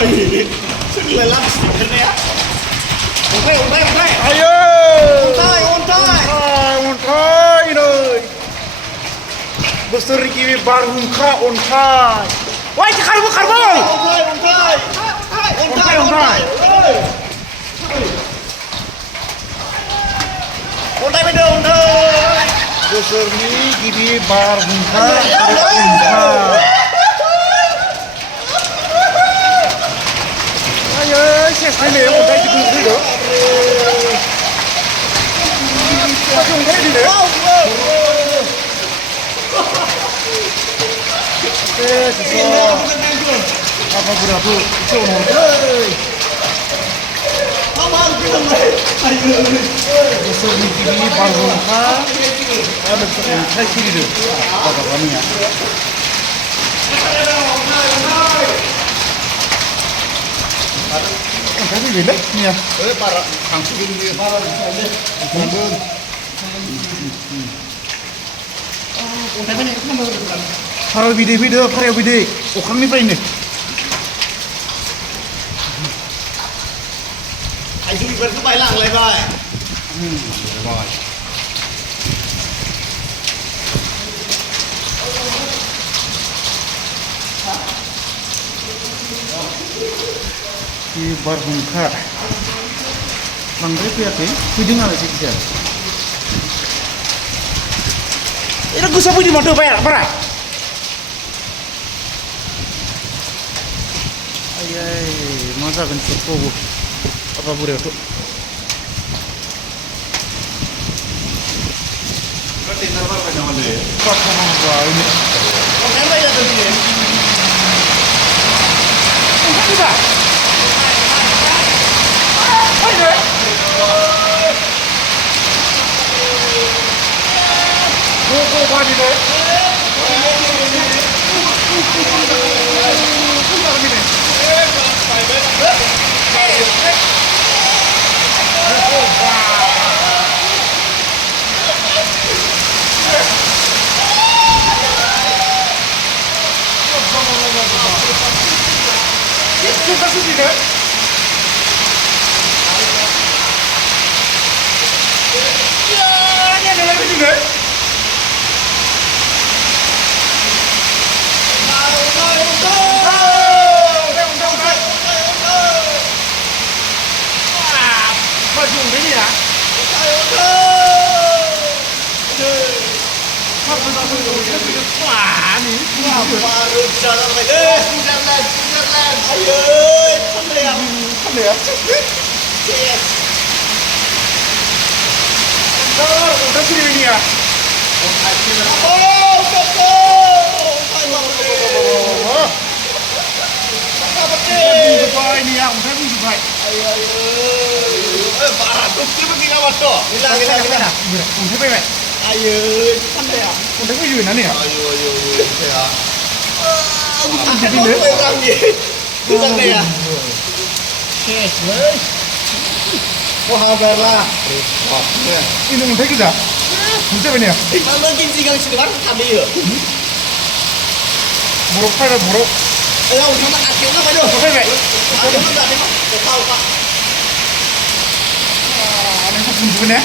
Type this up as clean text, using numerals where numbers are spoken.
Lelang sedikit ya. Oke. Ayo. Untai doi. Besar kiwi barhungka untai. Wah, karbo. Untai. Besar ni kiwi barhungka untai. Ayo, saya ni untai itu dulu. Untai dulu. Apa berapa? Cuma besar ni kini barhungka, ada besar kiri tu. Apa kami ya? Tadi bila ni ya? Para langsung ini para Mungkin. Para video, Okang ni paine. Anh Duy vẫn cứ bay lặng lại rồi. Rồi. Di barhungka. Mangre ya ke? Kujung ala sih dia. Ira gusa pudi motor para. Ayai, masa kan cukup. Apa boleh tu? Berarti normal kan jangan deh. Apa ini? Oke, apa ya tadi? Tidak. Ayo. Kok padi deh? Suka sih tidak? Ya, ini ada lagi juga. Maju ini ya. Wah, ini Baru jalan lagi. Jalan. Ayo, sampai ya. Yes. udah sini ini ya. Oh, betul. Ini ya, udah pun juga. Ayo. Parah tuh begini awas tuh. Hilang. Udah bebek. Ayo, sampai ya. Udah pun juga nanti ya. Ayo. Ya. Aku orang ni. Bukan ya. Yes, wes. Wah, berlah. Ini udah juga. Udah benar. Kalau kimchi gang sini baru kami ya. Buruk pada buruk. Ayo, sama akhirnya mana? Bebek. Ada tak ada? Tahu Pak. Ini pun benar.